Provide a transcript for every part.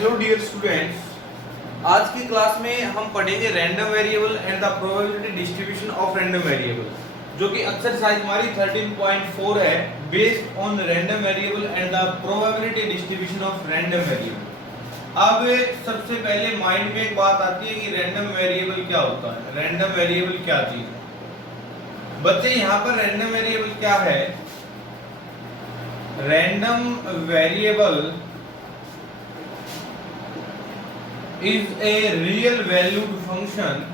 Hello dear students, आज की class में हम पढ़ेंगे random variable and the probability distribution of random variable, जो कि एक्सरसाइज हमारी 13.4 है, based on random variable and the probability distribution of random variable. अब सबसे पहले माइंड में एक बात आती है कि रैंडम वेरिएबल क्या होता है, रैंडम वेरिएबल क्या चीज है। बच्चे यहाँ पर रैंडम वेरिएबल क्या है? Random variable is a real valued function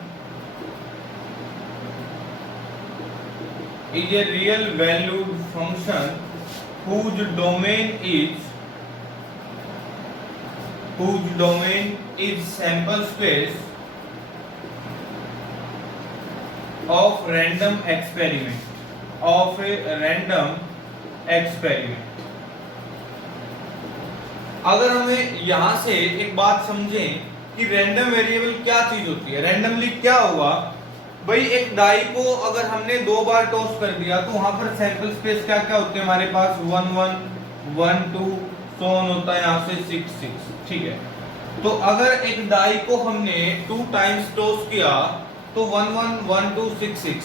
whose domain is sample space of random experiment। अगर हमें यहां से एक बात समझें कि रैंडम वेरिएबल क्या चीज होती है, रैंडमली क्या होगा भाई। एक डाई को अगर हमने 2 बार टॉस कर दिया तो वहां पर सैंपल स्पेस क्या क्या होते हैं हमारे पास, 1 1 1 2 सो ऑन होता है, यहां से 6 6, ठीक है। तो अगर एक डाई को हमने 2 टाइम्स टॉस किया तो 1 1 1 2 6 6,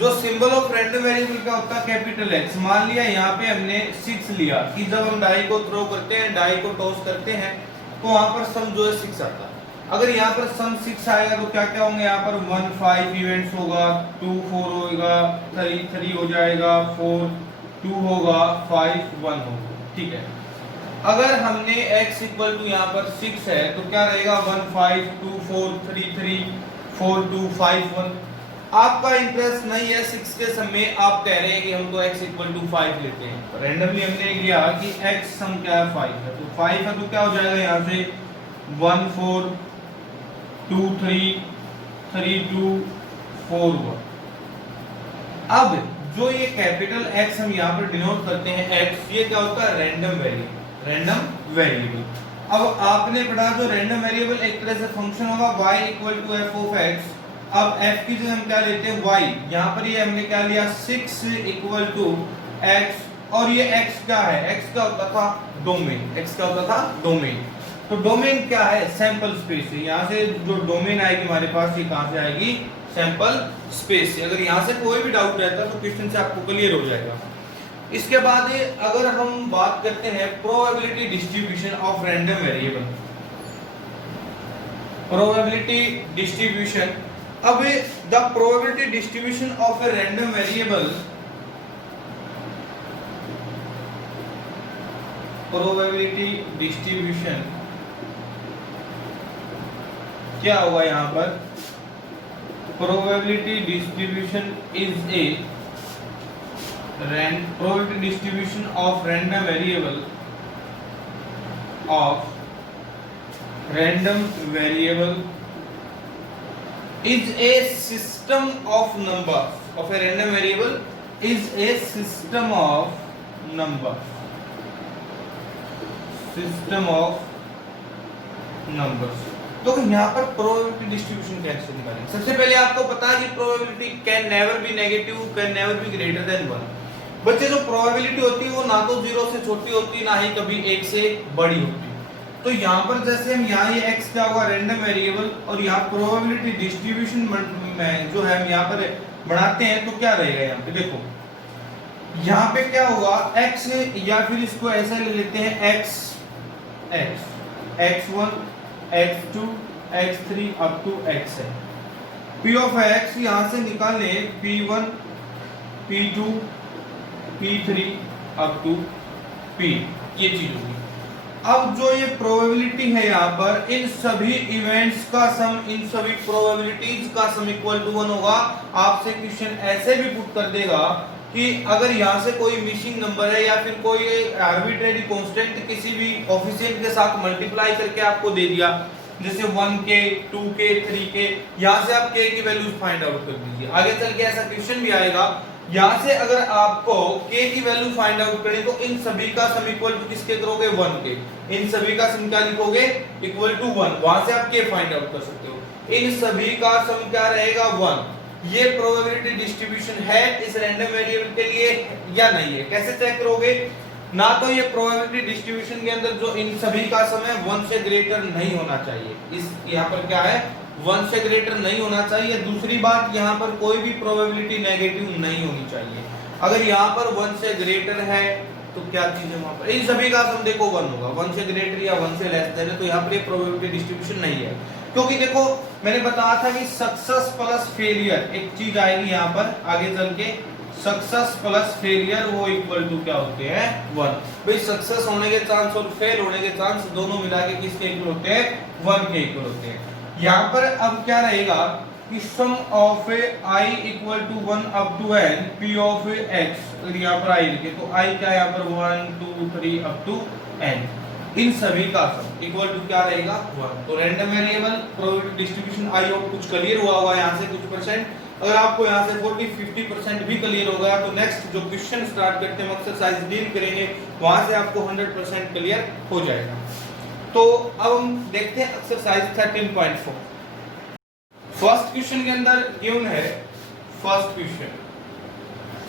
जो सिंबल ऑफ रैंडम वेरिएबल क्या होता है, कैपिटल एक्स। मान लिया यहाँ पे हमने 6 लिया कि जब हम डाई को थ्रो करते हैं, डाई को टॉस करते हैं तो वहां पर सम जो है 6 आता है। अगर यहाँ पर सम 6 आएगा तो क्या क्या होंगे, यहाँ पर 1 5 इवेंट्स होगा, 2 4 होगा, 3 3 हो जाएगा, 4 2 होगा, 5 1 होगा, ठीक है। अगर हमने x इक्वल टू यहाँ पर 6 है तो क्या रहेगा, 1 5 2 4 3 3 4 2 5 1। आपका इंटरेस्ट नहीं है 6 के सम में, आप कह रहे हैं कि हम तो x इक्वल टू 5 लेते हैं। रैंडमली हमने लिया कि x सम क्या है, 5 है, तो 5 है तो क्या हो जाएगा यहाँ से 1 4 2 3 3 2 4 1। अब जो ये कैपिटल X हम यहाँ पर डिनोट करते हैं X, ये क्या होता है, रैंडम वेरिएबल। अब आपने पढ़ा जो रैंडम वेरिएबल एक तरह से फंक्शन होगा y इक्वल टू f ऑफ x। अब f की जगह हम क्या लेते हैं, y। यहाँ पर ये हमने क्या लिया, 6 इक्वल टू x, और ये x क्या है, x क्या होता था, डोमेन। तो डोमेन क्या है, सैंपल स्पेस है। यहाँ से जो डोमेन आएगी हमारे पास, ये कहां से आएगी, सैंपल स्पेस से। अगर यहाँ से कोई भी डाउट रहता है तो क्वेश्चन से आपको क्लियर हो जाएगा। इसके बाद अगर हम बात करते हैं probability distribution of random variable, probability distribution. अब the probability distribution of a random variable, probability distribution क्या होगा यहाँ पर, probability distribution is a probability distribution of random variable is a system of numbers of a random variable is a system of numbers तो यहाँ पर probability distribution कैसे निकालेंगे। सबसे पहले आपको पता है कि probability can never be negative, can never be greater than 1। बच्चे जो प्रोबेबिलिटी होती है वो ना तो 0 से छोटी होती, ना ही कभी 1 से बड़ी होती। तो यहाँ पर जैसे हम यहाँ ये x क्या होगा, रैंडम वेरिएबल, और यहाँ प्रोबेबिलिटी डिस्ट्रीब्यूशन में जो है हम यहाँ पर बढ़ाते हैं तो क्या रहेगा, यहाँ पे देखो, यहाँ पे क्या होगा, x, या फिर इसको ऐसा ले लेते हैं x1 x2 x3 up to x है। p ऑफ x यहाँ से निकाले p1 p2 p3 up to p, ये चीज होगी। अब जो ये प्रोबेबिलिटी है यहाँ पर, इन सभी इवेंट्स का सम, इन सभी प्रोबेबिलिटीज का सम इक्वल टू 1 होगा। आपसे क्वेश्चन ऐसे भी पुट कर देगा कि अगर यहाँ से कोई मिसिंग नंबर है या फिर कोई आर्बिट्रेरी कांस्टेंट किसी भी कोफिशिएंट के साथ मल्टीप्लाई करके आपको दे दिया, जैसे 1k 2k 3k, यहाँ से आप k की वैल्यूज फाइंड आउट कर दीजिए। आगे चल के ऐसा क्वेश्चन भी आएगा, यहाँ से अगर आपको k की वैल्यू फाइंड आउट करनी तो इन सभी का सम इक्वल टू किसके करोगे, 1 के। इन सभी का सम क्या लिखोगे, इक्वल टू 1, वहां से आप k फाइंड आउट कर सकते हो। इन सभी का सम क्या रहेगा, 1। ये प्रोबेबिलिटी डिस्ट्रीब्यूशन है इस रैंडम वेरिएबल के लिए या नहीं है, कैसे चेक करोगे, ना तो ये प्रोबेबिलिटी डिस्ट्रीब्यूशन के अंदर जो इन सभी का सम है 1 से ग्रेटर नहीं होना चाहिए। इस यहाँ पर क्या है, 1 से ग्रेटर नहीं होना चाहिए। दूसरी बात, यहाँ पर कोई भी प्रोबेबिलिटी नेगेटिव नहीं होनी चाहिए। अगर यहाँ पर 1 से ग्रेटर है तो क्या चीज है वहां पर, इन सभी का सम देखो 1 होगा। 1 से ग्रेटर या 1 से लेस देन है तो यहाँ पर ये प्रोबेबिलिटी डिस्ट्रीब्यूशन नहीं है। क्योंकि देखो मैंने बताया था कि सक्सेस प्लस फेलियर एक चीज आएगी यहाँ पर आगे चल के, सक्सेस प्लस फेलियर वो इक्वल टू क्या होते हैं 1। भाई सक्सेस होने के चांस और फेल होने के चांस दोनों मिला के किसके इक्वल होते हैं, 1 के इक्वल होते हैं। यहाँ पर अब क्या रहेगा कि sum of i equal to 1 up to n p of x, अगर यहाँ पर i लिखे तो i क्या है यहाँ पर 1 2 3 अप टू n, इन सभी का सम इक्वल टू क्या रहेगा 1। तो random variable probability distribution I hope कुछ क्लियर हुआ होगा यहाँ से कुछ परसेंट। अगर आपको यहाँ से 40-50% भी क्लियर हो गया तो नेक्स्ट जो क्वेश्चन स्टार्ट करते हैं एक्सरसाइज डील करेंगे वहां से आपको 100% क्लियर हो जाएगा। तो अब हम देखते हैं एक्सरसाइज 13.4। फर्स्ट क्वेश्चन के अंदर गिवन है, first question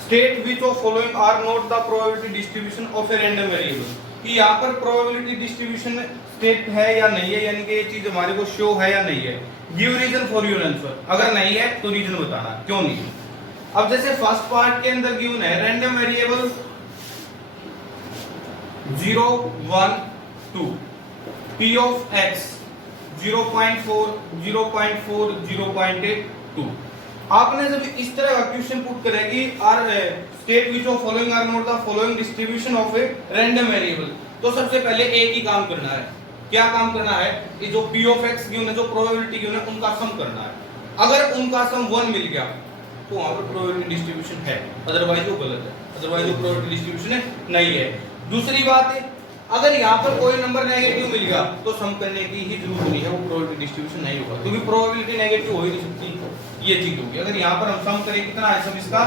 state which of following are not the probability distribution of a random variable, कि यहाँ पर प्रोबेबिलिटी डिस्ट्रीब्यूशन स्टेट है या नहीं है, यानी कि ये चीज हमारे को शो है या नहीं है। Give reason for your answer, अगर नहीं है तो रीजन बताना क्यों नहीं है। अब जैसे फर्स्ट पार्ट के अंदर गिवन है random variable 0 1 2 p of x 0.4 0.4 0.8 2। आपने जब इस तरह का क्वेश्चन पुट करेगी or state which of following are not the following distribution of a random variable, तो सबसे पहले एक ही काम करना है। क्या काम करना है, ये जो p ऑफ x गिवन है, जो प्रोबेबिलिटी गिवन है, उनका सम करना है। अगर उनका सम 1 मिल गया तो वहां पर प्रोबेबिलिटी डिस्ट्रीब्यूशन है, अदरवाइज वो गलत है, अदरवाइज वो प्रोबेबिलिटी डिस्ट्रीब्यूशन नहीं है। दूसरी बात है, अगर यहाँ पर कोई नंबर नेगेटिव मिल गया तो सम करने की ही जरूरत नहीं है, वो प्रोबेबिलिटी डिस्ट्रीब्यूशन नहीं होगा, क्योंकि प्रोबेबिलिटी नेगेटिव हो ही नहीं सकती, ये चीज होगी। अगर यहाँ पर हम सम करें कितना है सम इसका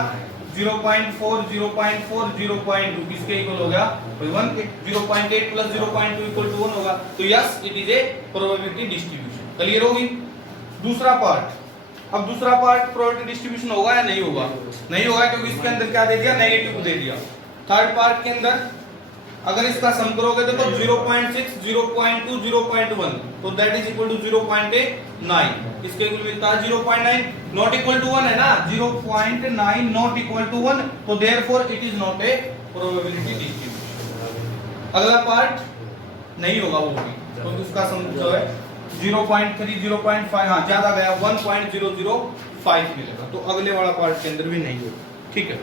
0.4 0.4 0.2 किसके इक्वल हो गया 1 के, 0.8 प्लस 0.2 इक्वल टू 1 होगा। तो yes it is a probability distribution. Clear होगी। दूसरा पार्ट, अब दूसरा पार्ट प्रोबेबिलिटी डिस्ट्रीब्यूशन होगा या नहीं होगा, नहीं होगा क्योंकि इसके अंदर क्या दे दिया, नेगेटिव दे दिया। थर्ड पार्ट के अंदर अगर इसका सम करोगे तो 0.6 0.2 0.1 तो दैट इज इक्वल टू 0.9, इसके इक्वल मिलता है 0.9, नॉट इक्वल टू 1 है ना, 0.9 नॉट इक्वल टू 1, तो therefore it is not a probability distribution. अगला पार्ट नहीं होगा वो भी, तो उसका सम जो है 0.3 0.5 हां ज्यादा गया 1.005 मिलेगा, तो अगले वाला पार्ट के अंदर भी नहीं होगा। ठीक है।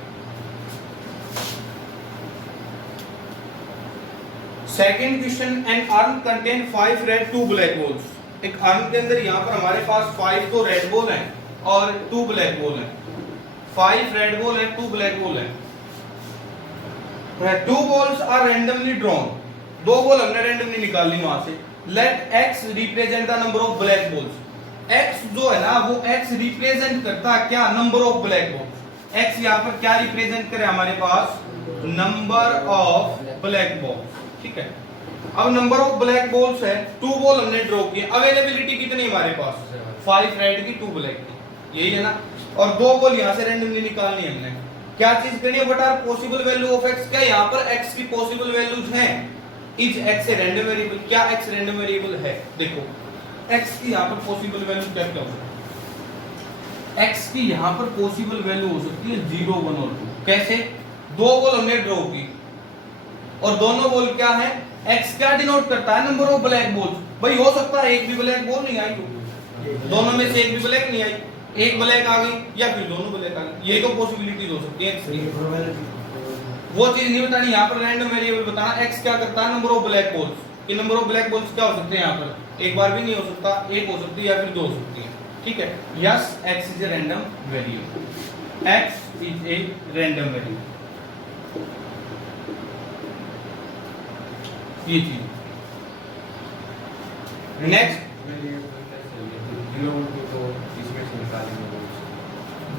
Second question, an urn contain 5 red 2 black balls. एक अर्न के अंदर यहाँ पर हमारे पास 5 तो रेड बॉल हैं और 2 ब्लैक बॉल हैं। 5 रेड बॉल है, 2 ब्लैक बॉल है। 2 balls are randomly drawn, 2 ball हमने रैंडमली निकाल ली वहां से। Let x represent the number of black balls. x जो है ना वो x रिप्रेजेंट करता है क्या, number of black balls. x यहाँ पर क्या रिप्रेजेंट करे हमारे पास, नंबर ऑफ ब्लैक बॉल्स। ठीक है। अब नंबर ऑफ ब्लैक बॉल्स है, 2 बॉल हमने ड्रॉ किए, अवेलेबिलिटी कितनी हमारे पास 5 रेड की 2 ब्लैक की, यही है ना, और 2 बॉल यहां से रैंडमली निकालनी हमने। क्या चीज करनी है, what are possible value of x, क्या यहां पर x की पॉसिबल वैल्यूज हैं। Is x a random variable, क्या x रैंडम वेरिएबल है, देखो x की यहां पर पॉसिबल वैल्यू क्या क्या हो सकती है। x की यहां पर पॉसिबल वैल्यू हो सकती है 0 1 और 2। कैसे, 2 बॉल हमने ड्रॉ की और दोनों बॉल क्या है, x क्या डिनोट करता है, नंबर ऑफ ब्लैक बॉल्स। भाई हो सकता है एक भी ब्लैक बॉल नहीं आई हो, दोनों में से एक भी ब्लैक नहीं आई, एक ब्लैक आ गई या फिर दोनों ब्लैक आ गई, ये तो पॉसिबिलिटीज हो सकती है। वो चीज नहीं बतानी, यहाँ पर रैंडम वेरिएबल बताना x क्या करता है, नंबर ऑफ ब्लैक बॉल्स। कि नंबर ऑफ ब्लैक बॉल्स क्या हो सकते हैं, यहाँ पर एक बार भी नहीं हो सकता, एक हो सकती है या फिर 2 हो सकती है। ठीक है, yes x is a random variable, x is a random variable, ये चीज। नेक्स्ट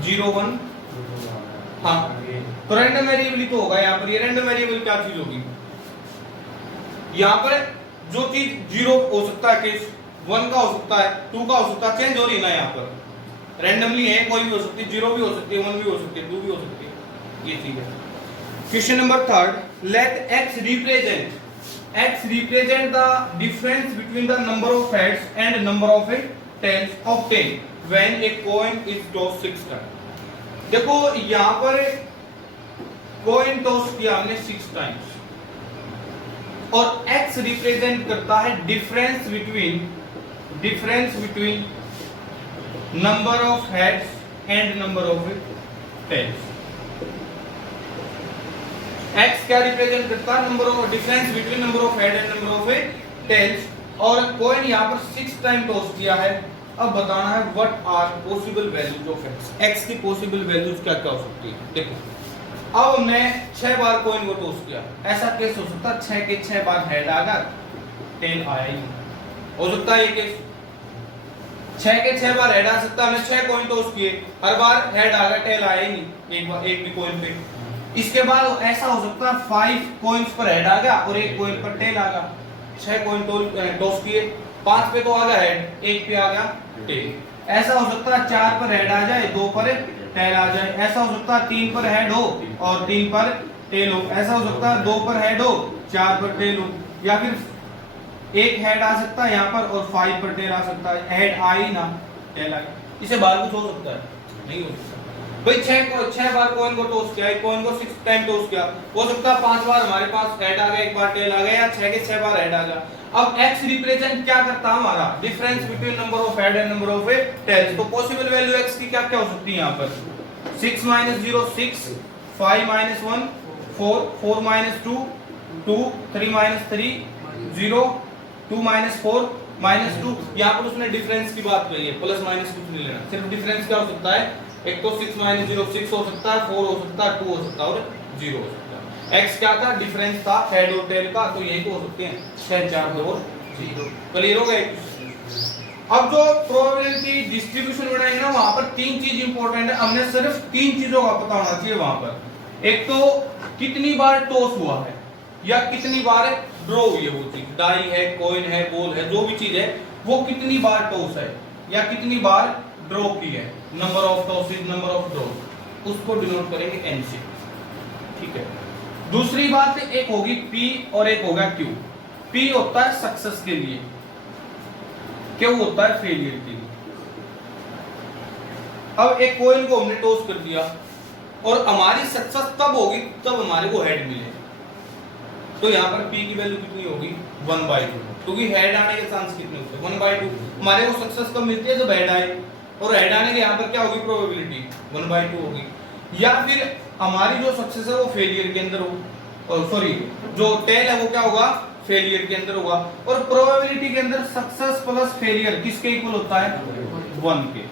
0 1 हाँ, तो रैंडम वेरिएबल ही तो होगा यहाँ पर। ये रैंडम वेरिएबल क्या चीज होगी, यहाँ पर जो चीज 0 हो सकता है, केस 1 का हो सकता है, 2 का हो सकता है, चेंज हो रही है ना, यहाँ पर रैंडमली है, कोई भी हो सकती है, 0 भी हो सकती है, 1 भी हो सकती है, 2 भी हो सकती है, ये चीज है। Question number 3, let x represent the difference between the number of heads and number of tails obtained when a coin is tossed 6 times. देखो यहाँ पर coin toss किया हमने 6 times और x रिप्रेजेंट करता है difference between number of heads and number of tails. x क्या represent करता है? Number of difference between number of head and number of tails. और कॉइन यहाँ पर 6 टाइम टॉस किया है. अब बताना है what are possible values of x की पॉसिबल वैल्यूज क्या क्या हो सकती है. देखो अब हमने 6 बार कॉइन को टॉस किया. ऐसा केस हो सकता है 6 के 6 बार हेड आ गया, टेल आया ही. हो सकता है ये केस 6 के 6 बार हेड आ सकता है. हमने 6 कॉइन टॉस किए, हर बार हेड आ गया, टेल आया ही नहीं एक बार एक भी कॉइन पे. इसके बाद ऐसा हो सकता है 5 कॉइन्स पर हेड आ गया और एक कॉइन पर टेल आ गया. 6 कॉइन टॉस किए, 5 पे तो आ गया हेड, एक पे आ गया टेल. ऐसा हो सकता है 4 पर हेड आ जाए, 2 पर टेल आ जाए. ऐसा हो सकता है 3 पर हेड हो और 3 पर टेल हो. ऐसा हो सकता है 2 पर हेड हो, 4 पर टेल हो. या फिर एक हेड आ सकता है यहाँ पर और 5 पर टेल आ सकता है. हेड आई ना टेल आई. इसे बाहर कुछ हो सकता है? नहीं हो सकता भाई. 6 बार कॉइन को टॉस किया, एक कॉइन को 6 टाइम टॉस किया. हो सकता है 5 बार हमारे पास हेड आ गया, एक बार टेल आ गया, या 6 के 6 बार हेड आ गया. अब x रिप्रेजेंट क्या करता है हमारा? Difference between number of head and number of tails. तो पॉसिबल वैल्यू x की क्या क्या हो सकती है यहाँ पर? 6 - 0 6, 5 - 1 4, 4 - 2 2, 3 - 3 0, 2 - 4 -2. यहाँ पर उसने डिफरेंस की बात कही है, प्लस माइनस कुछ नहीं लेना. सिर्फ डिफरेंस क्या हो सकता है? एक तो 6 - 0 6 हो सकता है, 4 हो सकता है, 2 हो सकता है और 0 हो सकता है. x क्या था? डिफरेंस था हेड और टेल का. तो यही तो हो सकते हैं 6 4 2 और 0. क्लियर हो गए? अब जो प्रोबेबिलिटी डिस्ट्रीब्यूशन बनाएंगे ना, वहां पर 3 चीज इंपॉर्टेंट है. हमने सिर्फ 3 चीजों का पता होना चाहिए वहां पर. एक तो कितनी बार टॉस हुआ है या कितनी बार ड्रॉ हुई है वो चीज. डाई है, कॉइन है, बॉल है, जो भी चीज है वो कितनी बार टॉस है या कितनी बार ड्रॉ की है. Number of tosses, number of drawers, उसको डिनोट करेंगे n से. ठीक है. दूसरी बात एक होगी P और एक होगा Q. P होता है सक्सेस के लिए, Q होता है फेलियर के लिए. अब एक कॉइन को हमने टॉस कर दिया और हमारी सक्सेस तब होगी तब हमारे को हेड मिले. तो यहाँ पर P की वैल्यू कितनी होगी? 1/2. क्योंकि हेड आने के चांस कितने होते हैं? 1/2. हमारे को सक्सेस कब मिलती है? जब हेड आए. और हेड आने के यहाँ पर क्या होगी? प्रोबेबिलिटी 1/2 होगी. या फिर हमारी जो सक्सेस है वो फेलियर के अंदर हो, सॉरी जो टेल है वो क्या होगा? फेलियर के अंदर होगा. और प्रोबेबिलिटी के अंदर सक्सेस प्लस फेलियर किसके इक्वल होता है? 1 के.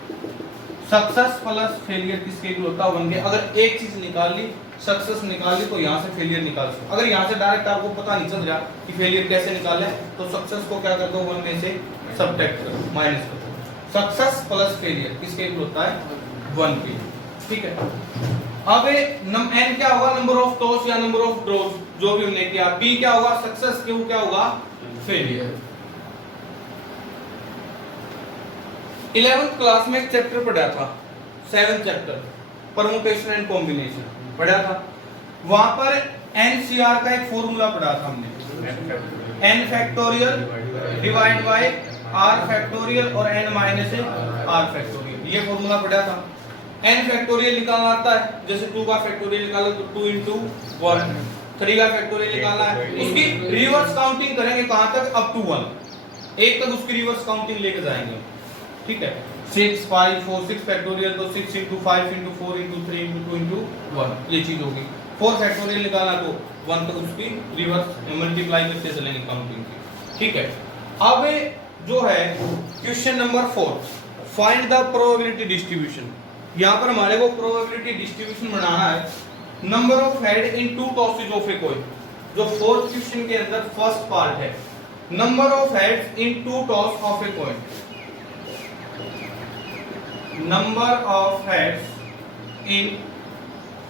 सक्सेस प्लस फेलियर किसके इक्वल होता है? 1 के. अगर एक चीज निकाल ली, सक्सेस निकाल ली, तो यहाँ से फेलियर निकाल सकते. अगर यहाँ से डायरेक्ट आपको पता नहीं चल रहा कि फेलियर कैसे निकाले, तो सक्सेस को क्या कर दो? 1 में से सबट्रैक्ट करो, माइनस करो. सक्सेस प्लस फेलियर किसके इक्वल होता है? 1 के. ठीक है. अब n क्या होगा? नंबर ऑफ टॉस या नंबर ऑफ ड्रॉज, जो भी हमने किया. p क्या होगा? सक्सेस. q क्या होगा? फेलियर. 11th क्लास में एक चैप्टर पढ़ा था, 7th chapter, permutation and combination पढ़ा था. वहां पर NCR का एक फॉर्मूला पढ़ा था हमने. n factorial divide by r factorial और n माइनस r फैक्टोरियल. ये फॉर्मूला पढ़ा था. n फैक्टोरियल निकालना आता है, जैसे 2 का फैक्टोरियल निकालो तो 2 into 1. 3 का फैक्टोरियल निकालना है, उसकी रिवर्स काउंटिंग करेंगे. कहां तक? Up to 1. 1 तक उसकी रिवर्स काउंटिंग लेके जाएंगे. ठीक है. 6 5 4 6 फैक्टोरियल तो 6 into 5 into 4 into 3 into 2 into 1. ये चीज होगी. 4 फैक्टोरियल निकालना तो 1 तक उसकी रिवर्स मल्टीप्लाई करते चलेंगे काउंटिंग की. ठीक है. अब जो है question number 4, find the probability distribution. यहाँ पर हमारे को प्रोबेबिलिटी डिस्ट्रीब्यूशन बनाना है. Number of head in 2 tosses of a coin, जो 4th क्वेश्चन के अंदर फर्स्ट पार्ट है. Number of heads in 2 toss of a coin. Number of heads in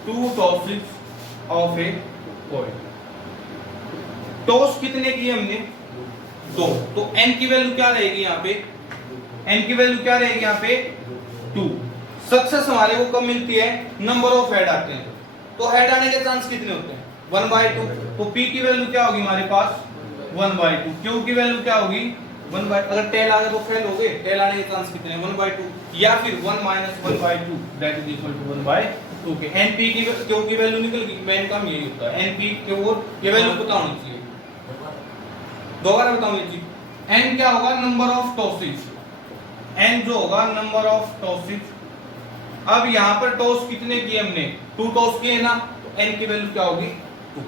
2 tosses of a coin. Toss कितने किए हमने? 2. तो n की वैल्यू क्या रहेगी यहाँ पे? n की वैल्यू क्या रहेगी यहाँ पे? 2. सक्सेस हमारे को कब मिलती है? नंबर ऑफ हेड आते हैं. तो हेड आने के चांस कितने होते हैं? 1/2। तो P की वैल्यू क्या होगी हमारे पास 1/2। Q की वैल्यू क्या होगी 1/, अगर टेल आ गया तो फेल हो गए, टेल आने के चांस कितने हैं 1/2, या फिर 1 - 1/2 दैट इज इक्वल टू 1/2 के। NP की Q की वैल्यू निकल गई, मेन काम यही होता है NP Q, और ये वैल्यू पता होनी चाहिए। दोबारा बताऊं ये चीज, N क्या होगा नंबर ऑफ टॉसेस, N जो होगा नंबर ऑफ टॉसेस। अब यहां पर टॉस कितने किए हमने 2 टॉस किए ना, तो N की वैल्यू क्या होगी 2।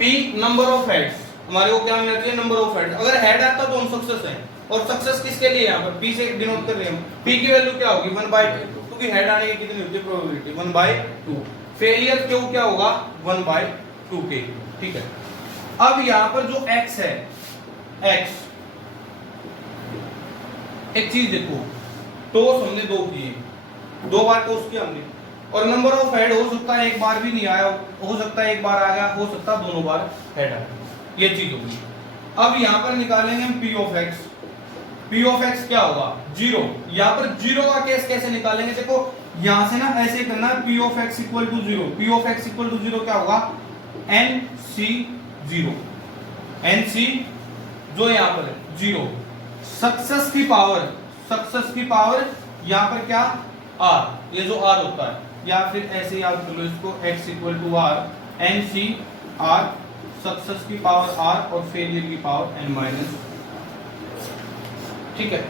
P नंबर ऑफ हेड्स, हमारे को क्या मिल जाती है नंबर ऑफ हेड्स, अगर हेड आता तो हम सक्सेस हैं, और सक्सेस किसके लिए यहाँ पर P से डिनोट कर रहे हैं हम। P की वैल्यू क्या होगी 1/2, क्योंकि हेड आने की कितनी होती है प्रोबेबिलिटी 1/2। फेलियर क्यों क्या होगा 1/2 के, ठीक है। अब यहाँ पर जो x है, x एक चीज देखो, टॉस हमने 2 किए, 2 बार टॉस किया हमने, और नंबर ऑफ हेड हो सकता है एक बार भी नहीं आया, हो सकता है एक बार आ गया, हो सकता है दोनों बार हेड आया, ये चीज होगी। अब यहाँ पर निकालेंगे हम P of x। P of x क्या होगा 0। यहाँ पर 0 का केस कैसे निकालेंगे, देखो यहाँ से ना ऐसे करना है, P of x equal to 0। P of x equal to 0 क्या होगा NC0, NC जो यहाँ पर है 0। सक्सेस की पावर यहाँ पर क्या R, ये जो R होता है, या फिर ऐसे याद कर लो इसको x equal to R, NC R, success की पावर R और फेलियर की पावर n माइनस, ठीक है।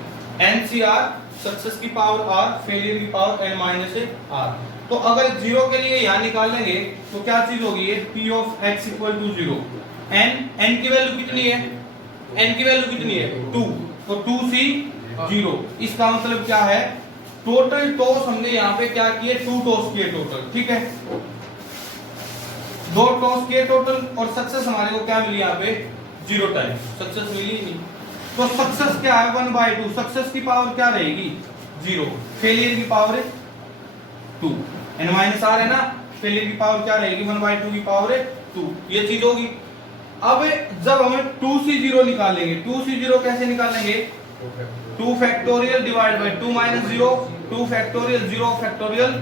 NCR सक्सेस की पावर R, फेलियर की पावर n माइनस R। तो अगर 0 के लिए यहाँ निकाल लेंगे तो क्या चीज होगी ये P of x equal to 0, n की वैल्यू कितनी है, n की वैल्यू कितनी है 2, तो 2C0। इसका मतलब क्या है, टोटल टॉस हमने यहाँ पे क्या किए 2 टॉस किए टोटल, ठीक है, 2 टॉस किए टोटल, और सक्सेस हमारे को क्या मिली यहाँ पे 0 टाइम, सक्सेस मिली नहीं। तो सक्सेस क्या है 1/2, सक्सेस की पावर क्या रहेगी 0, फेलियर की पावर 2, n-r है ना, फेलियर की पावर क्या रहेगी 1/2 की पावर 2, ये चीज होगी। अब जब हमें 2C0 निकालेंगे, 2C0 कैसे निकालेंगे 2 factorial divide by 2 minus 0, 2 factorial 0 factorial,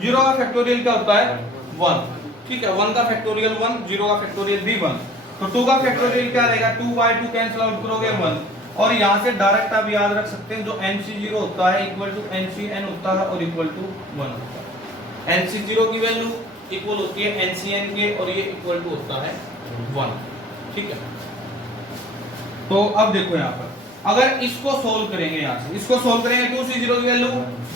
0 का फैक्टोरियल क्या होता है 1, ठीक है, 1 का फैक्टोरियल 1, 0 का फैक्टोरियल भी 1, तो 2 का फैक्टोरियल क्या रहेगा 2/2 कैंसिल आउट करोगे 1, और यहां से डायरेक्ट आप याद रख सकते हैं जो NC0 होता है इक्वल टू NCN होता है और इक्वल टू 1 होता है। NC0 की वैल्यू इक्वल होती है NCN के, और ये इक्वल टू होता है 1, ठीक है। तो अब देखो यहाँ पर अगर इसको सोल्व करेंगे, यहाँ से इसको सोल्व करेंगे 2C0 की वैल्यू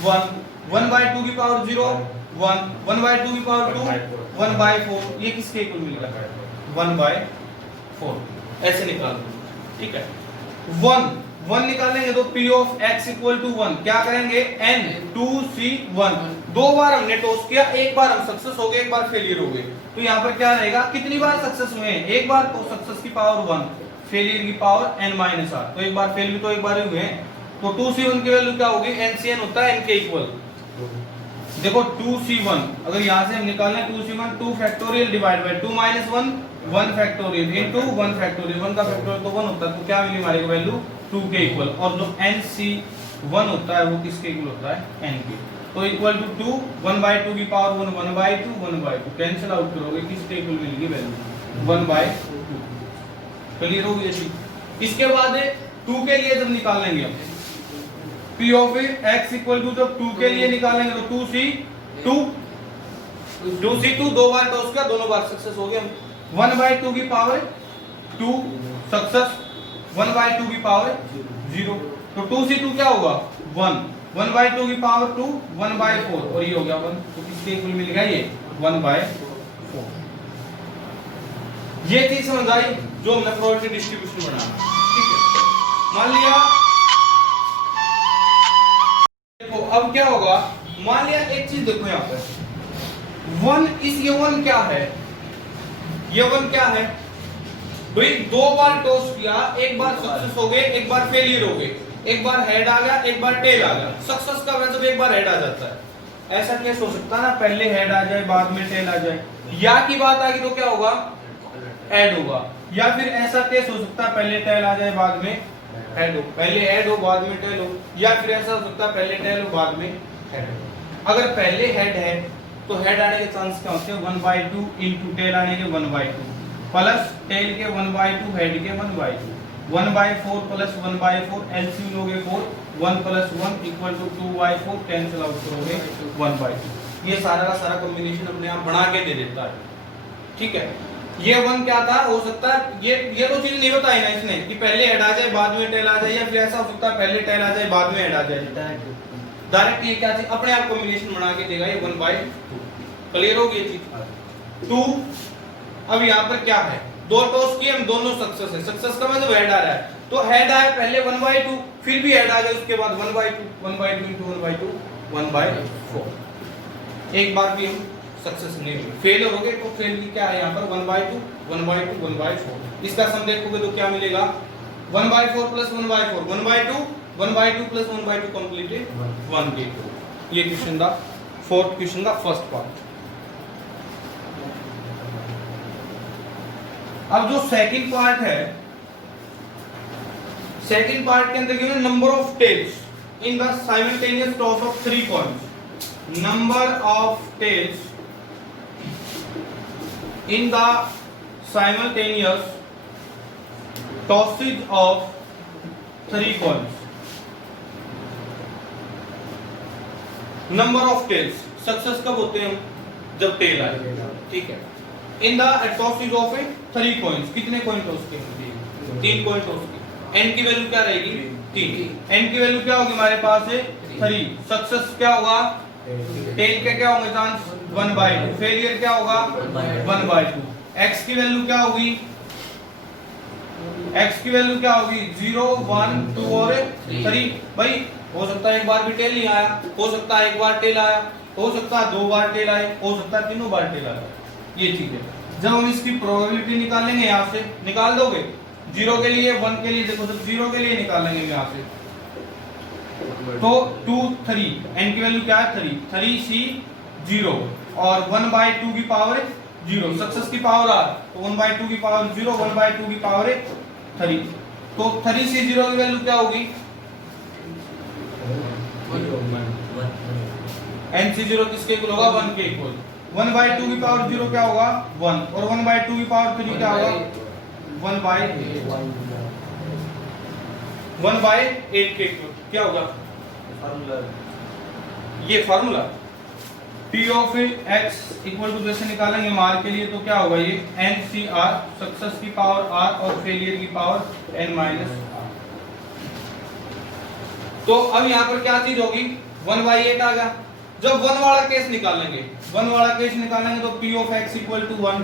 1, 1/2 की पावर 0 1, 1/2 की पावर 2, 1/4, ये किसके इक्वल मिलेगा 1/4, ऐसे निकाल दो, ठीक है। 1 निकालेंगे तो P of x equal to 1 क्या करेंगे n 2C1, 2 बार हमने टॉस किया, एक बार हम सक्सेस हो गए, एक बार फेलियर हो गए, तो यहाँ पर क्या रहेगा कितनी बार सक्सेस हुए हैं, एक बार, तो सक्सेस की पावर 1, फेलियर की पावर n माइनस r, तो एक बार फेल भी तो एक बार ही हुए हैं, तो 2C1 की वैल्यू क्या होगी NCN होता है n के इक्वल। देखो 2C1 अगर यहाँ से हम निकालें 2C1 2 factorial divide by 2 minus 1, 1 factorial into 1 factorial, 1 का फैक्टोरियल तो 1 होता है, तो क्या मिली हमारे को वैल्यू 2 के इक्वल, और जो NC1 होता है वो किसके इक्वल होता है n के, तो इक्वल टू 2, 1/2 की पावर 1, 1/2, 1/2 कैंसिल आउट करोगे किसके इक्वल मिलेगी वैल्यू 1/2, क्लियर होगी ऐसी। इसके बाद 2 के लिए जब निकालेंगे हम P of x equal to, जब 2 के लिए निकालेंगे तो 2C2 2 बार टॉस किया, दोनों बार सक्सेस हो गए, 1/2 की पावर 2 सक्सेस, 1/2 की पावर 0, तो 2C2 क्या होगा 1, 1/2 की पावर 2, 1/4, और ये हो गया 1, तो किसके इक्वल मिल गया ये 1/4। ये चीज समझ आई जो हमने प्रोबेबिलिटी डिस्ट्रीब्यूशन बनाया, ठीक है। मान लिया देखो अब क्या होगा, मान लिया एक चीज देखो यहाँ पर 1 इस, ये 1 क्या है, ये 1 क्या है भाई, 2 बार टॉस किया, एक बार सक्सेस हो गए, एक बार फेलियर हो गए, एक बार हेड आ गया, एक बार टेल आ गया, सक्सेस का मतलब एक बार हेड आ जाता है, ऐसा केस हो सकता है ना पहले हेड आ जाए बाद में टेल आ जाए, या की बात आ गई तो क्या होगा हेड होगा, या फिर ऐसा केस हो सकता है पहले टेल आ जाए बाद में हेड हो, पहले हेड हो बाद में टेल हो, या फिर ऐसा हो सकता है पहले टेल हो बाद में हेड हो। अगर पहले हेड है तो हेड आने के चांस क्या होते हैं 1/2 इंटू टेल आने के 1/2 प्लस टेल के 1/2 हेड के 1/2 1/4 प्लस 1/4 एलसीएम लोगे 4 1 + 1 = 2/4 कैंसिल आउट करोगे 1/2। ये सारा का सारा कॉम्बिनेशन अपने आप बना के दे देता है। ठीक है, ये 1 क्या था, हो सकता है ये तो चीज नहीं बताई ना इसने कि पहले हेड आ जाए बाद में टेल आ जाए, या फिर ऐसा हो सकता है पहले टेल आ जाए बाद में हेड आ जाए। डायरेक्ट ये क्या चीज अपने आप कॉम्बिनेशन बना के देगा ये 1/2। क्लियर होगी ये चीज। 2 अब यहाँ पर क्या है, दो टॉस किए हम, दोनों सक्सेस है। सक्सेस का मतलब हेड आ रहा है, तो हेड आया पहले 1/2 फिर भी हेड आ गया उसके बाद 1/2 1/2 into 1/2 1/4। एक बार भी हम सक्सेस नहीं हुए, फेलियर हो गए, तो फेल की क्या है यहाँ पर 1/2 1/2 1/4। इसका सम देखोगे तो क्या मिलेगा 1/4 + 1/4 1/2 1/2 + 1/2 कंप्लीटेड 1/2। ये question the fourth question the first part. अब जो सेकंड पार्ट है, सेकंड पार्ट के अंदर given number of tails in the simultaneous toss of 3 coins. Number of tails in the simultaneous tosses of 3 coins। Number of tails सक्सेस कब होते हैं, जब टेल आए। ठीक है, in the tosses of 3 coins, कितने कॉइन टॉस के, 3 कॉइन टॉस के। n की वैल्यू क्या रहेगी 3। n की वैल्यू क्या होगी हमारे पास है 3। सक्सेस क्या होगा, टेल के क्या होंगे चांस 1/2, फेलियर क्या होगा 1/2। x की वैल्यू क्या होगी, x की वैल्यू क्या होगी 0 1 2 और 3। भाई हो सकता है एक बार भी टेल नहीं आया, हो सकता है एक बार टेल आया, हो सकता है 2 बार टेल आए, हो सकता है 3 बार टेल आया। ये चीज है। जब हम इसकी प्रोबेबिलिटी निकालेंगे, यहाँ से निकाल दोगे 0 के लिए 1 के लिए, देखो जब 0 के लिए निकालेंगे यहाँ से तो 2 3, n की वैल्यू क्या है 3 3c 0 और 1/2 की पावर 0, सक्सेस की पावर r, तो 1/2 की पावर 0 1/2 की पावर 3, तो 3c0 की वैल्यू क्या होगी nc0 किसके इक्वल होगा 1 के इक्वल। 1/2 की पावर 0 क्या होगा 1 और 1/2 की पावर 3 क्या होगा 1/8 के इक्वल क्या होगा ये formula P of x equal to जैसे निकालेंगे मार के लिए तो क्या होगा ये NCR, सक्सेस की पावर r और फेलियर की पावर n माइनस r। तो अब यहाँ पर क्या चीज होगी 1/8 आ गया। जब 1 वाला केस निकालेंगे, 1 वाला केस निकालेंगे तो P of x equal to 1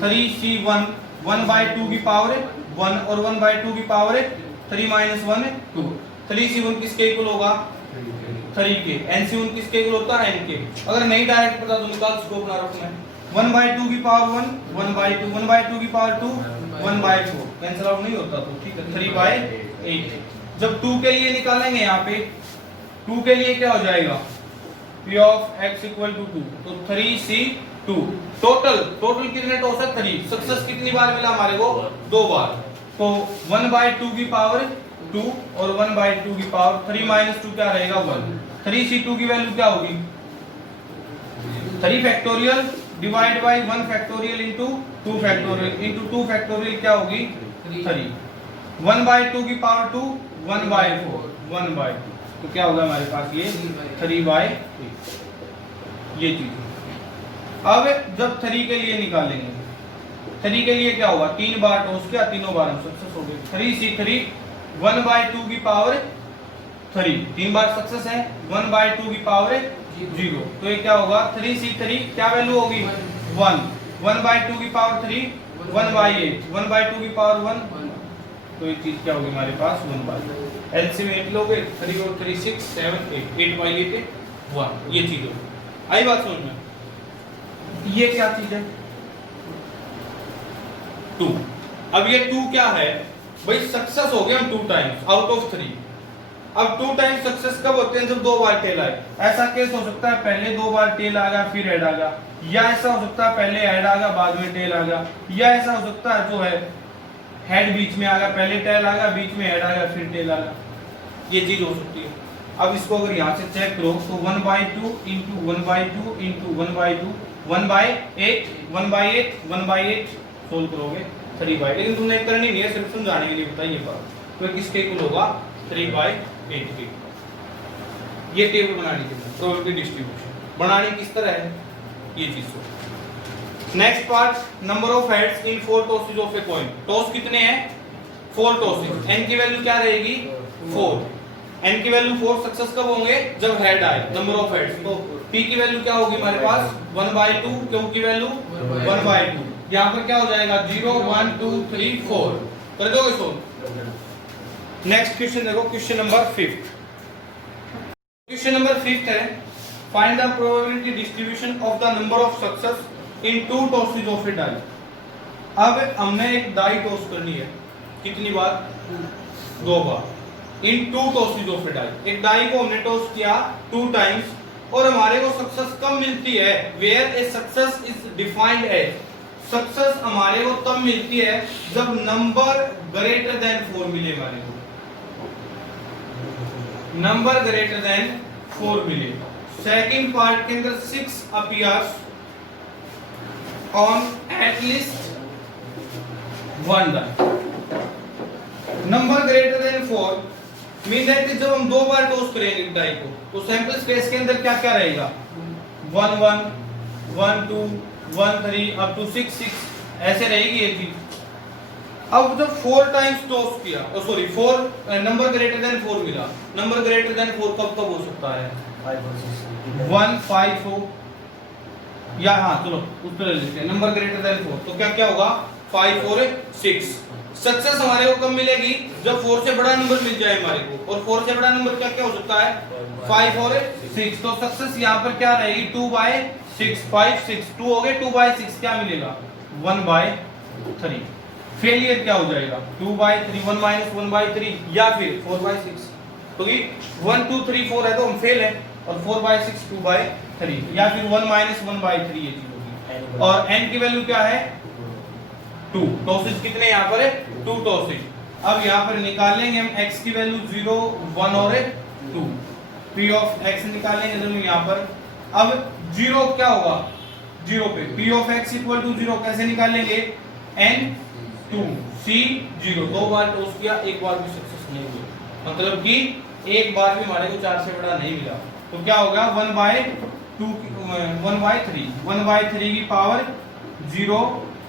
3c1 1/2 की पावर 1 और 1/2 की पावर 3 माइनस 1 2। 3c1 किसके इक्वल होगा 3 के। nc1 किसके इक्वल होता है n के। अगर नहीं डायरेक्ट पता तो निकाल सको अपना रफ में 1/2 की पावर 1 1/2 1/2 की पावर 2 1/4 कैंसिल आउट नहीं होता तो ठीक है 3/8। जब 2 के लिए निकालेंगे यहाँ पे 2 के लिए क्या हो जाएगा P of x equal to 2 तो 3c2 टोटल कितने टॉस है 3। सक्सेस कितनी बार मिला हमारे को 2 बार, तो 1/2 की पावर 2 और 1/2 की पावर 3 माइनस 2 क्या रहेगा 1। 3c2 की वैल्यू क्या होगी 3 factorial divide by 1 factorial into 2 factorial into 2 factorial क्या होगी 3। 1/2 की पावर 2 1/4 1/2 तो क्या होगा हमारे पास ये 3/3 ये चीज। अब जब 3 के लिए निकालेंगे 3 के लिए क्या होगा 3 बार टॉस किया, तीनों बार हम सक्सेस हो गए। 3c3 1/2 की पावर 3 3 बार सक्सेस है 1/2 की पावर 0 तो ये क्या होगा 3c3 क्या वैल्यू होगी 1 1/2 की पावर 3 1/8 1/2 की पावर 1 तो ये चीज क्या होगी हमारे पास 1/8। एलसीएम 8 लोगे 3 और 3 6 7 8 8/8 1 ये चीज होगी। आई बात समझ में। ये क्या चीज है 2। अब ये 2 क्या है भाई सक्सेस हो गया हम 2 टाइम्स आउट ऑफ 3। अब 2 टाइम्स सक्सेस कब होते हैं जब 2 बार टेल आए। ऐसा केस हो सकता है पहले 2 बार टेल आ गया फिर हेड आ गया, या ऐसा हो सकता है पहले हेड आ गया बाद में टेल आ गया, या ऐसा हो सकता है जो है हेड बीच में आ गया पहले टेल आ गया बीच में हेड आ गया फिर टेल आ गया। ये चीज हो सकती है। अब इसको अगर यहाँ से चेक करो तो 1/2 इंटू 1/2 इंटू 1/2 1/8 1/8 1/8 सोल्व करोगे 3/8, लेकिन तुमने करनी नहीं है, सिर्फ समझाने के लिए बताइए बात। तो किसके इक्वल होगा 3/8 के। ये टेबल बनानी थी प्रोबेबिलिटी डिस्ट्रीब्यूशन। बनानी किस तरह है ये चीज हो। Next part number of heads in 4 tosses of a coin. Toss कितने हैं 4 टॉसेस। n की वैल्यू क्या रहेगी 4। n की वैल्यू 4 सक्सेस कब होंगे जब हेड आए नंबर ऑफ हेड्स। तो p की वैल्यू क्या होगी हमारे पास 1/2, q की वैल्यू 1/2। यहां पर क्या हो जाएगा 0 1 2 3 4 कर दोगे सोल्व। नेक्स्ट क्वेश्चन देखो क्वेश्चन नंबर 5। क्वेश्चन नंबर 5 है find the probability distribution of the number of success in 2 tosses of a die. अब हमने एक डाई टॉस करनी है कितनी बार 2 बार इन 2 टॉसेस ऑफ ए डाई। एक डाई को हमने टॉस किया 2 टाइम्स और हमारे को सक्सेस कब मिलती है where a success is defined as. Success हमारे को तब मिलती है जब नंबर ग्रेटर देन 4 मिले हमारे को, नंबर ग्रेटर देन 4 मिले। सेकंड पार्ट के अंदर 6 appears on at least 1 die. Number greater than 4 mean that जब हम 2 बार टॉस करेंगे डाई को तो सैंपल स्पेस के अंदर क्या क्या रहेगा 1 1 1 2 1 3 अप टू 6 6 ऐसे रहेगी ये चीज। अब जब 4 टाइम्स टॉस किया सॉरी 4 नंबर ग्रेटर देन 4 मिला। नंबर ग्रेटर देन 4 कब कब हो सकता है 1 5 हो या हाँ चलो उस पर ले लेते हैं नंबर ग्रेटर देन 4। तो क्या क्या होगा 5 और 6। सक्सेस हमारे को कब मिलेगी जब 4 से बड़ा नंबर मिल जाए हमारे को। और 4 से बड़ा नंबर क्या क्या हो सकता है 5 और 6। तो सक्सेस यहाँ पर क्या रहेगी 2/6 5 6 2 हो गए 2/6 क्या मिलेगा 1/3। फेलियर क्या हो जाएगा 2/3 1 - 1/3 या फिर 4/6 क्योंकि 1 2 3 4 है तो हम फेल है और 4/6 2/3 या फिर 1 - 1/3 ये चीज होगी। और n की वैल्यू क्या है 2। टॉसेस कितने यहाँ पर है 2 टॉसेस। अब यहाँ पर निकालेंगे हम x की वैल्यू 0 1 और 2। p ऑफ x निकालेंगे तो यहाँ पर अब 0 क्या होगा 0 पे p of x equal to 0 कैसे निकालेंगे n 2 c 0। 2 बार टॉस किया एक बार भी सक्सेस नहीं हुआ मतलब कि एक बार भी हमारे को 4 से बड़ा नहीं मिला। तो क्या होगा 1/3 1/3 की पावर 0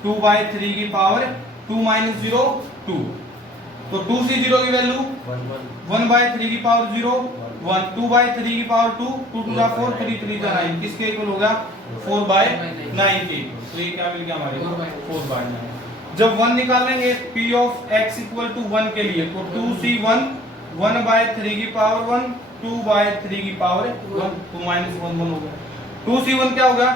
2/3 की पावर 2 - 0 2। तो 2c0 की वैल्यू 1/3 की पावर 0 1 2/3 की पावर 2 2 टू द 4 3 3 द 9 किसके इक्वल होगा 4/9 के। तो ये क्या मिल गया हमारे को 4/9। जब 1 निकालेंगे p of x equal to 1 के लिए तो 2c1 1/3 की पावर 1 2/3 की पावर 1 2 - 1 1 हो गया 2c1 क्या होगा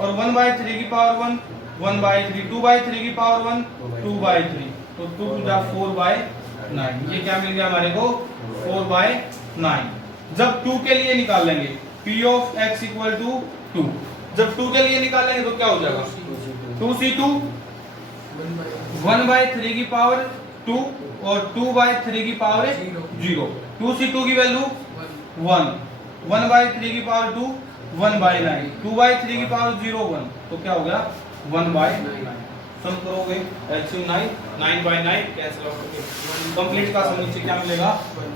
और 1/3 की पावर 1 1/3 2/3 की पावर 1 2/3 तो 2 टू द 4/9 ये क्या मिल गया हमारे को 4/9। जब 2 के लिए निकालेंगे p of x equal to 2 जब 2 के लिए निकालेंगे तो क्या हो जाएगा 2c2 1/3 की पावर 2 और 2/3 की पावर 0 2c2 की वैल्यू 1 1/3 की पावर 2 1/9 2/3 की पावर 0 1 तो क्या हो गया 1/9। सम करोगे एलसीएम 9 9/9 कैंसिल आउट होगा कंप्लीट का सम नीचे क्या मिलेगा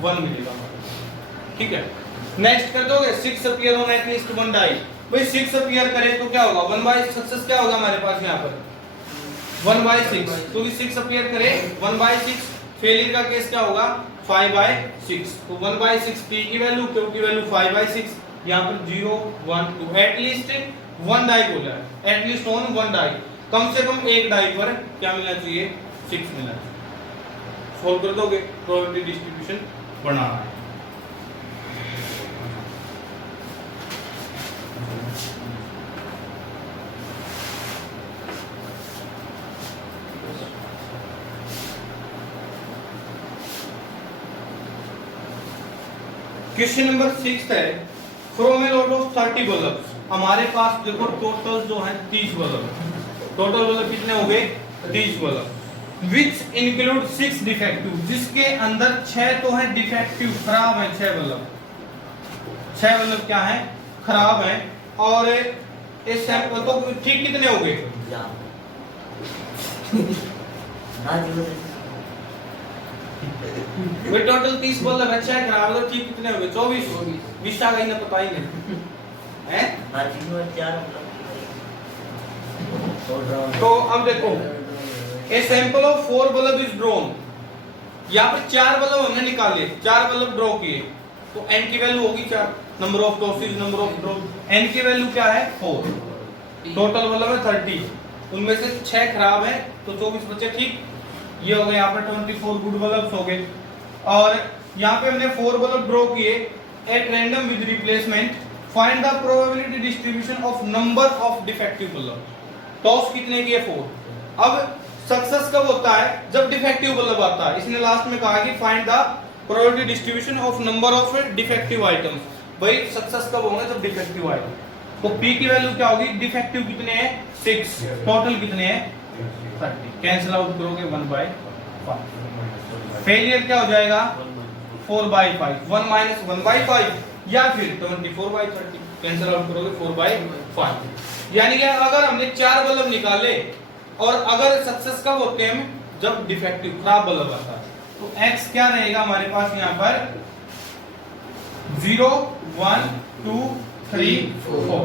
1 मिलेगा। ठीक है नेक्स्ट कर दोगे 6 अपीयर ऑन एटलीस्ट 1 डाई। भाई 6 अपीयर करें तो क्या होगा 1/6 सक्सेस क्या होगा हमारे पास यहाँ पर 1/6 क्योंकि 6 अपीयर करे 1/6 फेलियर का केस क्या होगा 5/6 तो 1/6 p की वैल्यू q की वैल्यू 5/6 यहाँ पर 0 1 2 एटलीस्ट 1 डाई बोला है एटलीस्ट ऑन 1 डाई कम से कम एक डाई पर क्या मिलना चाहिए 6 मिलना चाहिए। सोल्व कर दोगे प्रोबेबिलिटी डिस्ट्रीब्यूशन बनाना है। क्वेश्चन नंबर 6 है from a lot of 30 bulbs. हमारे पास देखो टोटल जो है 30 बल्ब टोटल बल्ब कितने हो गए 30 बल्ब विच इंक्लूड 6 डिफेक्टिव जिसके अंदर 6 तो है डिफेक्टिव खराब है 6 बल्ब 6 बल्ब क्या है, खराब है। और इस सैंपल तो ठीक कितने हो गए? वे टोटल 30 बल्ब है, 6 खराब है, तो ठीक कितने हो गए? 24। 20 आ गई ना, पता ही नहीं है। तो अब देखो, a sample of 4 bulb is drawn. यहाँ पे 4 बल्ब हमने निकाले, 4 बल्ब ड्रॉ किए, तो n की वैल्यू होगी 4। Number of tosses, number of draw, n की वैल्यू क्या है? 4। टोटल बल्ब है 30, उनमें से 6 खराब है, तो 24 बचे। ठीक, ये हो गए यहाँ पर 24 गुड बल्ब हो गए। और यहाँ पे हमने 4 बल्ब ड्रॉ किए at random with replacement. Find the probability distribution of number of defective bulb. Toss कितने की है? 4। अब सक्सेस कब होता है? जब डिफेक्टिव बल्ब आता है। इसने लास्ट में कहा कि find the probability distribution of number of defective items. भाई सक्सेस कब होगा? जब डिफेक्टिव आएगा। तो P की वैल्यू क्या होगी? डिफेक्टिव कितने हैं? 6। टोटल कितने हैं? 30। कैंसिल आउट करोगे 1/5। फेलियर क्या हो जाएगा? 4/5। 1 माइनस 1/5 या फिर 24/30। कैंसिल आउट करोगे 4/5। यानी कि अगर हमने 4 बल्ब निकाले और अगर सक्सेस कब होते हैं? जब डिफेक्टिव खराब बल्ब आता है। तो x क्या रहेगा हमारे पास यहाँ पर? 0 1 2 3 4।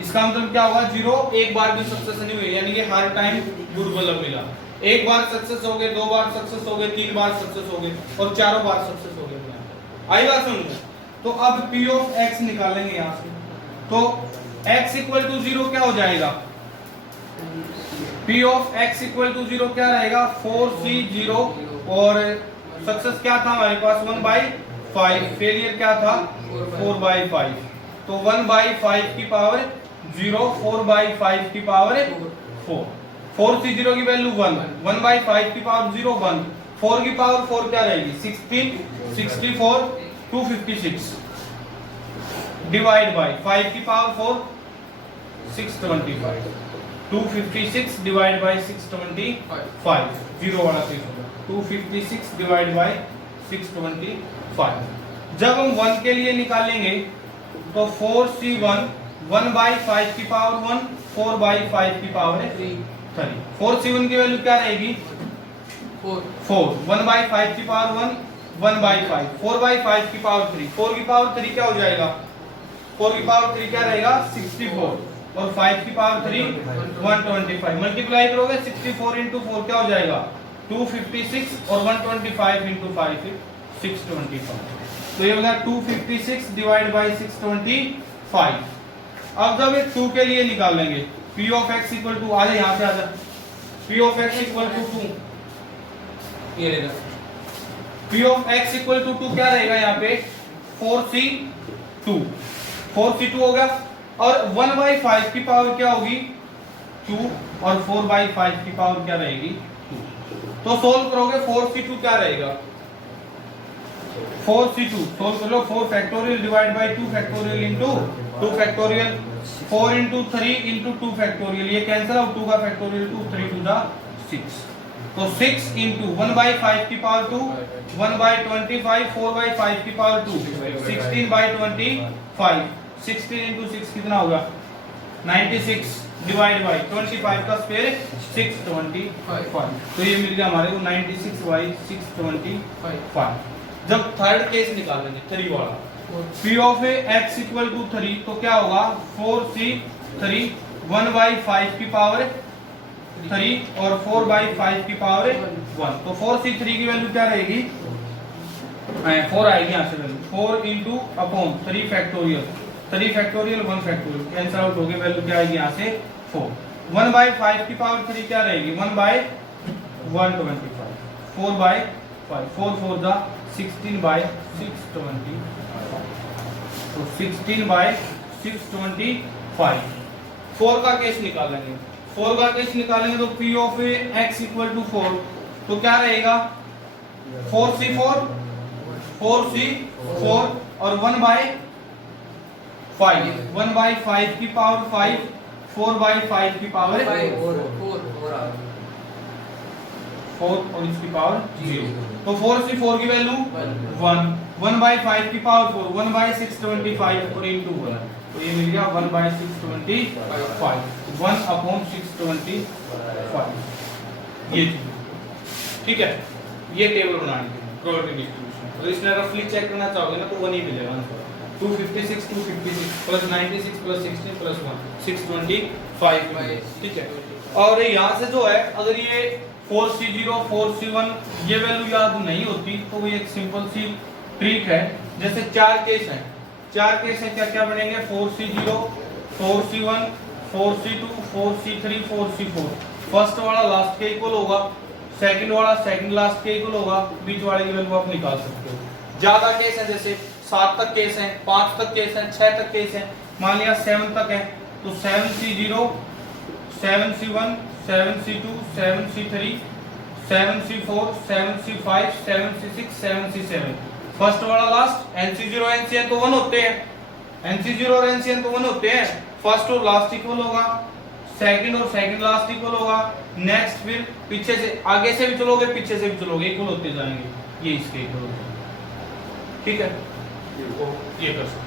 इसका मतलब क्या होगा? 0 एक बार भी सक्सेस नहीं हुई, यानी कि हर टाइम गुड बल्ब मिला। एक बार सक्सेस हो गए, 2 बार सक्सेस हो गए, 3 बार सक्सेस हो गए और 4 बार सक्सेस हो गए। आई बात समझ में? तो अब P ऑफ x निकालेंगे यहाँ से। तो x इक्वल टू 0 क्या हो जाएगा? P of x equal to 0 क्या रहेगा? 4C0। और सक्सेस क्या था हमारे पास? 1/5। फेलियर क्या था? 4/5। तो 1/5 की पावर 0, 4/5 की पावर 4। 4C0 की वैल्यू 1, 1/5 की पावर 0 1, 4 की पावर 4 क्या रहेगी? 16, 64, 256 डिवाइड बाय 5 की पावर 4 625। 256 डिवाइड बाय 625, 0 वाला चीज होगा। 256 डिवाइड बाय 625। जब हम 1 के लिए निकालेंगे तो 4C1 1/5 की पावर 1, 4/5 की पावर 3। 4C1 की वैल्यू क्या रहेगी? 4। 1/5 की पावर 1, 1/5, 4/5 की पावर 3। 4 की पावर 3 क्या हो जाएगा? 4 की पावर 3 क्या रहेगा? 64। और 5 की पावर 3 125। मल्टीप्लाई करोगे 64 इंटू 4 क्या हो जाएगा? 256 और 125 इंटू 5 625। तो ये होगा 256 डिवाइड बाई 625। अब जब 2 के लिए निकालेंगे P of x equal to, आ जाए यहाँ से, आ जा। P of x equal to 2, ये रहेगा P of x equal to 2 क्या रहेगा यहाँ पे? 4C2। 4C2 हो गया। और 1/5 की पावर क्या होगी? 2 और 4/5 की पावर क्या रहेगी? 2। तो सोल्व करोगे 4C2 क्या रहेगा? 4C2 सोल्व कर लो। 4 factorial divide by 2 factorial into 2 factorial, 4 into 3 into 2 factorial, ये कैंसिल आउट, 2 का फैक्टोरियल 2, 3 टू द 6। तो 6 इंटू 1/5 की पावर 2, 1/25, 4/5 की पावर 2, 16/25। 16 इंटू 6 कितना होगा? 96 डिवाइड बाई 25 का स्क्वायर 625। तो ये मिल गया हमारे को 96/625। जब थर्ड केस निकालेंगे 3 वाला, P of x equal to 3, तो क्या होगा? 4C3 1/5 की पावर 3 और 4/5 की पावर 1। तो 4C3 की वैल्यू क्या रहेगी? 4 आएगी यहाँ से value. 4 into upon 3 factorial, 3 factorial 1 factorial, cancel out हो गया। वैल्यू क्या आएगी यहाँ से? 4। 1/5 की पावर 3 क्या रहेगी? 1/125। 4/5, 4 4 जा 16/625। तो 16/625। 4 का केस निकालेंगे। 4 का केस निकालेंगे तो P of x equal to 4, तो क्या रहेगा? 4C4 और 1/5, 1/5 की पावर 5, 4/5 की पावर 4 और इसकी पावर 0। तो 4 की वैल्यू 1, 1/5 की पावर 4, 1/625 और इनटू 1, तो ये मिल गया 1/625, 1/625, ये चीज, ठीक है। ये टेबल बनानी है प्रोबेबिलिटी डिस्ट्रीब्यूशन, तो इसमें रफली चेक करना चाहोगे ना तो 1 ही मिलेगा आंसर, 256 प्लस 96 प्लस 16 प्लस 1 625, ठीक है। और यहाँ से जो है अगर ये 4C0 4C1 ये वैल्यू याद नहीं होती तो वो एक सिंपल सी ट्रिक है, जैसे 4 केस हैं, 4 केस हैं, क्या क्या बनेंगे, 4C0 4C1 4C2 4C3 4C4, first वाला लास्ट के इक्वल होगा, सेकंड वाला सेकंड लास्ट के इक्वल होगा, बीच वाले की वैल्यू आप निकाल सकते हो। ज्यादा केस है, जैसे 7 तक केस हैं, 5 तक केस हैं, 6 तक केस हैं, मान लिया 7 तक है तो 7C0 7C1 7C2 7C3 7C4 7C5 7C6 7C7, first वाला लास्ट, NC0 NCN तो 1 होते हैं, NC0 और NCN तो 1 होते हैं, फर्स्ट और लास्ट इक्वल होगा, सेकंड और सेकंड लास्ट इक्वल होगा, नेक्स्ट फिर पीछे से आगे से भी चलोगे पीछे से भी चलोगे इक्वल होते जाएंगे, ये इसके इक्वल होते हैं, ठीक है। ये कर सकते